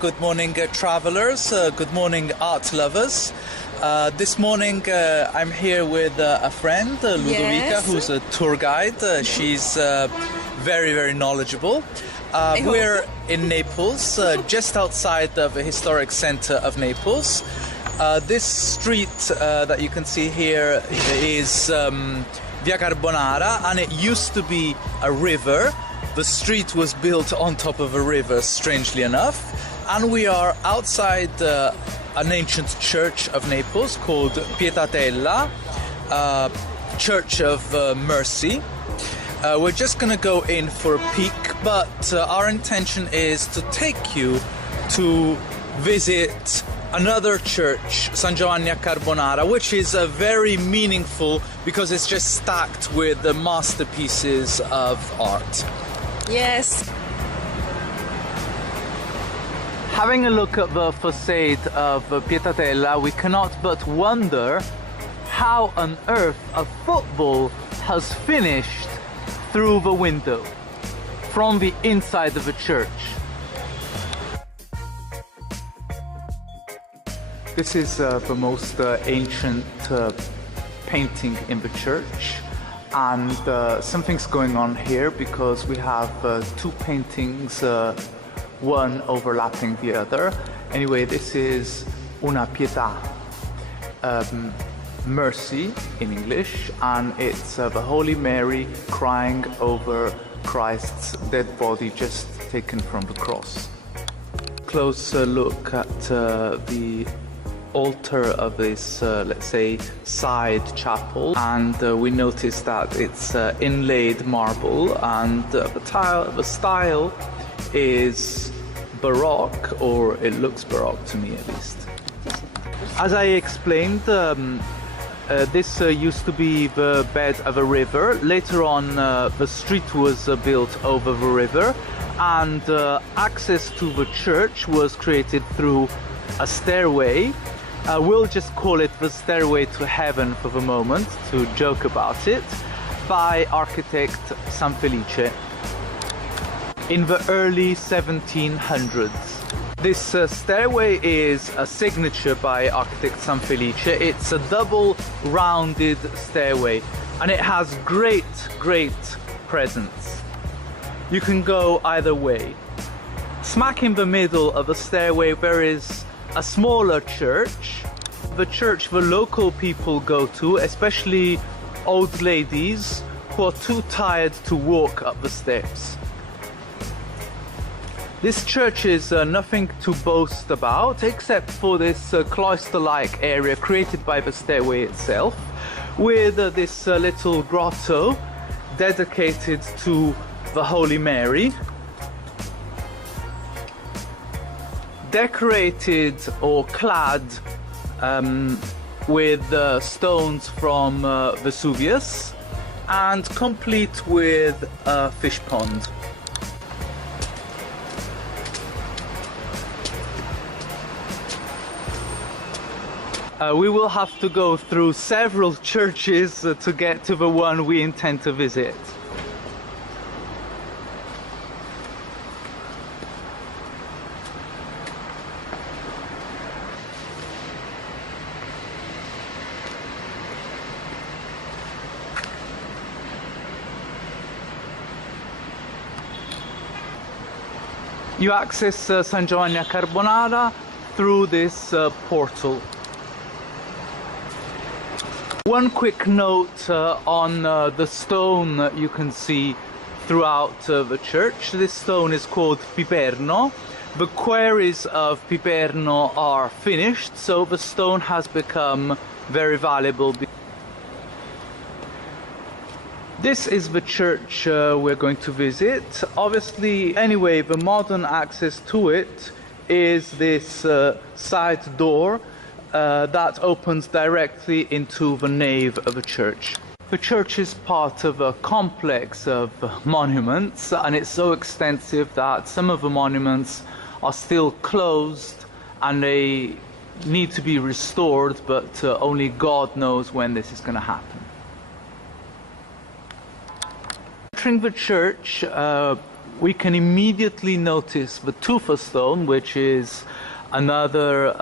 Good morning, travelers. Good morning, art lovers. This morning I'm here with a friend, Ludovica, who's a tour guide. She's very, very knowledgeable. We're in Naples, just outside of the historic center of Naples. This street that you can see here is Via Carbonara, and it used to be a river. The street was built on top of a river, strangely enough. And we are outside an ancient church of Naples called Pietatella, Church of Mercy. We're just going to go in for a peek, but our intention is to take you to visit another church, San Giovanni a Carbonara, which is very meaningful because it's just stacked with the masterpieces of art. Yes. Having a look at the facade of Pietatella, we cannot but wonder how on earth a football has finished through the window from the inside of the church. This is the most ancient painting in the church, and something's going on here because we have two paintings, one overlapping the other. Anyway, this is Una Pietà, mercy in English, and it's the Holy Mary crying over Christ's dead body just taken from the cross. Closer look at the altar of this, let's say, side chapel, and we notice that it's inlaid marble, and the style is Baroque, or it looks Baroque to me at least. As I explained, this used to be the bed of a river. Later on, the street was built over the river, and access to the church was created through a stairway. We'll just call it the Stairway to Heaven for the moment, to joke about it, by architect San Felice in the early 1700s. This stairway is a signature by architect San Felice. It's a double rounded stairway, and it has great presence. You can go either way. Smack in the middle of the stairway there is a smaller church, the church the local people go to, especially old ladies who are too tired to walk up the steps. This church is nothing to boast about, except for this cloister-like area created by the stairway itself, with this little grotto dedicated to the Holy Mary, decorated or clad with stones from Vesuvius, and complete with a fish pond. We will have to go through several churches to get to the one we intend to visit. You access San Giovanni a Carbonara through this portal. One quick note on the stone that you can see throughout the church. This stone is called Piperno. The quarries of Piperno are finished, so the stone has become very valuable. This is the church we're going to visit. Obviously, anyway, the modern access to it is this side door that opens directly into the nave of the church. The church is part of a complex of monuments, and it's so extensive that some of the monuments are still closed and they need to be restored, but only God knows when this is going to happen. Entering the church, we can immediately notice the tufa stone, which is another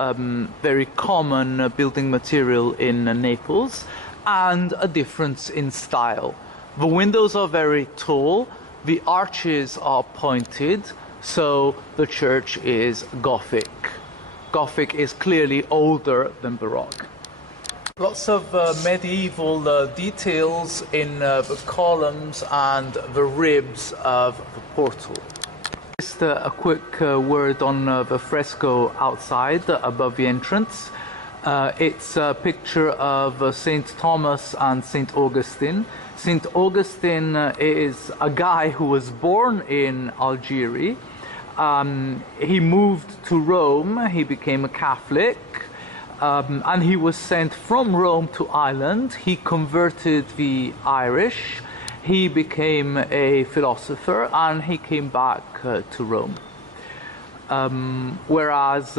very common building material in Naples, and a difference in style. The windows are very tall, the arches are pointed, so the church is Gothic. Gothic is clearly older than Baroque. Lots of medieval details in the columns and the ribs of the portal. Just a quick word on the fresco outside above the entrance. It's a picture of St. Thomas and St. Augustine. St. Augustine is a guy who was born in Algeria. He moved to Rome, he became a Catholic, and he was sent from Rome to Ireland. He converted the Irish, he became a philosopher, and he came back to Rome. Whereas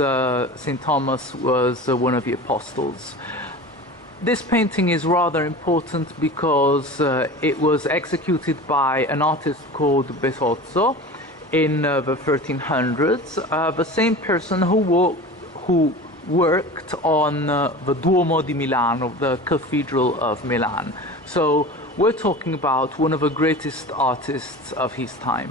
St. Thomas was one of the apostles. This painting is rather important because it was executed by an artist called Besozzo in the 1300s, the same person who worked on the Duomo di Milano, the Cathedral of Milan. So we're talking about one of the greatest artists of his time.